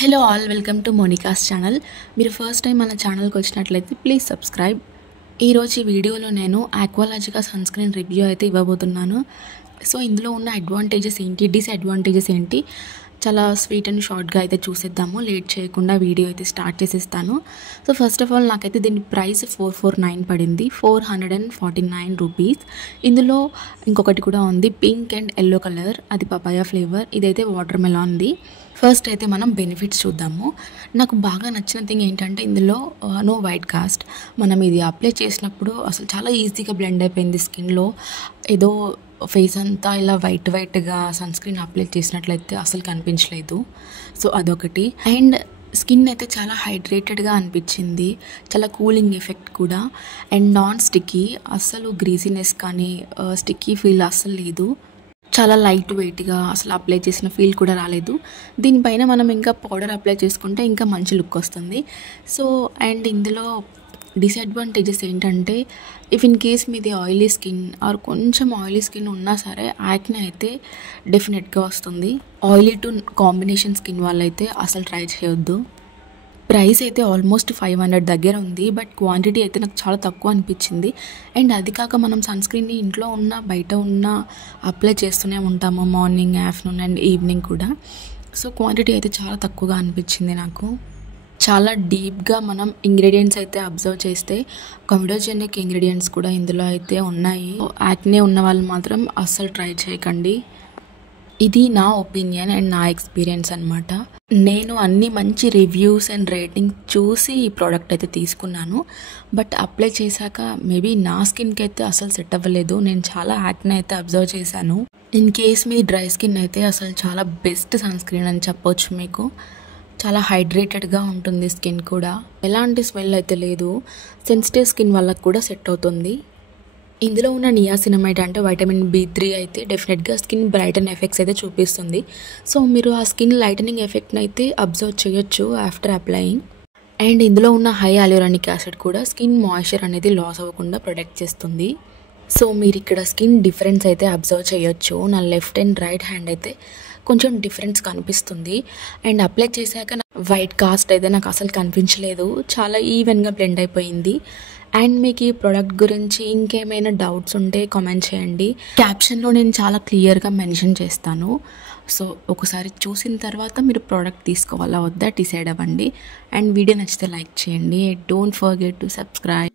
Hello all, welcome to Monica's channel. మీరు first time మన ఛానల్కి వచ్చినట్లయితే ప్లీజ్ సబ్స్క్రైబ్. ఈరోజు ఈ వీడియోలో నేను ఆక్వాలాజికా సన్ స్క్రీన్ రివ్యూ అయితే ఇవ్వబోతున్నాను. సో ఇందులో ఉన్న అడ్వాంటేజెస్ ఏంటి, డిసడ్వాంటేజెస్ ఏంటి, చాలా స్వీట్ అండ్ షార్ట్గా అయితే చూసేద్దాము. లేట్ చేయకుండా వీడియో అయితే స్టార్ట్ చేసేస్తాను. సో ఫస్ట్ ఆఫ్ ఆల్ నాకైతే దీని ప్రైస్ 449 పడింది, 449 రూపీస్. ఇందులో ఇంకొకటి కూడా ఉంది, పింక్ అండ్ ఎల్లో కలర్, అది పపాయా ఫ్లేవర్, ఇదైతే వాటర్ మెలాన్ది. ఫస్ట్ అయితే మనం బెనిఫిట్స్ చూద్దాము. నాకు బాగా నచ్చిన థింగ్ ఏంటంటే ఇందులో నో వైట్ కాస్ట్. మనం ఇది అప్లై చేసినప్పుడు అసలు చాలా ఈజీగా బ్లెండ్ అయిపోయింది స్కిన్లో. ఏదో ఫేస్ అంతా ఇలా వైట్గా సన్ స్క్రీన్ అప్లై చేసినట్లయితే అసలు కనిపించలేదు. సో అదొకటి. అండ్ స్కిన్ అయితే చాలా హైడ్రేటెడ్గా అనిపించింది, చాలా కూలింగ్ ఎఫెక్ట్ కూడా. అండ్ నాన్ స్టిక్కీ, అస్సలు గ్రీజీనెస్ కానీ స్టిక్కీ ఫీల్ అస్సలు లేదు. చాలా లైట్ వెయిట్గా అసలు అప్లై చేసిన ఫీల్ కూడా రాలేదు. దీనిపైన మనం ఇంకా పౌడర్ అప్లై చేసుకుంటే ఇంకా మంచి లుక్ వస్తుంది. సో అండ్ ఇందులో డిసడ్వాంటేజెస్ ఏంటంటే, ఇఫ్ ఇన్ కేస్ మీది ఆయిలీ స్కిన్ ఆర్ కొంచెం ఆయిలీ స్కిన్ ఉన్నా సరే యాక్నే అయితే డెఫినెట్గా వస్తుంది. ఆయిలీ టు కాంబినేషన్ స్కిన్ వాళ్ళైతే అసలు ట్రై చేయొద్దు. ప్రైస్ అయితే ఆల్మోస్ట్ 500 దగ్గర ఉంది, బట్ క్వాంటిటీ అయితే నాకు చాలా తక్కువ అనిపించింది. అండ్ అది కాక మనం సన్ స్క్రీన్ని ఇంట్లో ఉన్న బయట ఉన్న అప్లై చేస్తూనే ఉంటాము, మార్నింగ్, ఆఫ్టర్నూన్ అండ్ ఈవినింగ్ కూడా. సో క్వాంటిటీ అయితే చాలా తక్కువగా అనిపించింది నాకు. చాలా డీప్గా మనం ఇంగ్రీడియంట్స్ అయితే అబ్జర్వ్ చేస్తే కమిడోజెనిక్ ఇంగ్రీడియంట్స్ కూడా ఇందులో అయితే ఉన్నాయి. యాక్నే ఉన్న వాళ్ళు మాత్రం అస్సలు ట్రై చేయకండి. ఇది నా ఒపీనియన్ అండ్ నా ఎక్స్పీరియన్స్ అనమాట. నేను అన్ని మంచి రివ్యూస్ అండ్ రేటింగ్ చూసి ఈ ప్రోడక్ట్ అయితే తీసుకున్నాను. బట్ అప్లై చేశాక మేబీ నా స్కిన్కి అయితే అసలు సెట్ అవ్వలేదు. నేను చాలా యాక్నే అయితే అబ్జర్వ్ చేశాను. In case me dry skin అయితే అసలు చాలా బెస్ట్ సన్ స్క్రీన్ అని చెప్పొచ్చు. మీకు చాలా హైడ్రేటెడ్గా ఉంటుంది స్కిన్ కూడా, ఎలాంటి స్మెల్ అయితే లేదు. సెన్సిటివ్ స్కిన్ వాళ్ళకి కూడా సెట్ అవుతుంది. ఇందులో ఉన్న నియాసినమైడ్ అంటే వైటమిన్ B3 అయితే డెఫినెట్గా స్కిన్ బ్రైటన్ ఎఫెక్ట్స్ అయితే చూపిస్తుంది. సో మీరు ఆ స్కిన్ లైటనింగ్ ఎఫెక్ట్ని అయితే అబ్జర్వ్ చేయొచ్చు ఆఫ్టర్ అప్లయింగ్. అండ్ ఇందులో ఉన్న హై హైయాలురానిక్ యాసిడ్ కూడా స్కిన్ మాయిశ్చర్ అనేది లాస్ అవ్వకుండా ప్రొటెక్ట్ చేస్తుంది. సో మీరు ఇక్కడ స్కిన్ డిఫరెన్స్ అయితే అబ్జర్వ్ చేయొచ్చు. నా లెఫ్ట్ అండ్ రైట్ హ్యాండ్ అయితే కొంచెం డిఫరెన్స్ కనిపిస్తుంది. అండ్ అప్లై చేశాక వైట్ కాస్ట్ అయితే నాకు అసలు కనిపించలేదు, చాలా ఈవెన్గా బ్లెండ్ అయిపోయింది. అండ్ మీకు ఈ ప్రోడక్ట్ గురించి ఇంకేమైనా డౌట్స్ ఉంటే కామెంట్ చేయండి. క్యాప్షన్లో నేను చాలా క్లియర్గా మెన్షన్ చేస్తాను. సో ఒకసారి చూసిన తర్వాత మీరు ప్రోడక్ట్ తీసుకోవాలా వద్దా డిసైడ్ అవ్వండి. అండ్ వీడియో నచ్చితే లైక్ చేయండి. Don't forget to subscribe.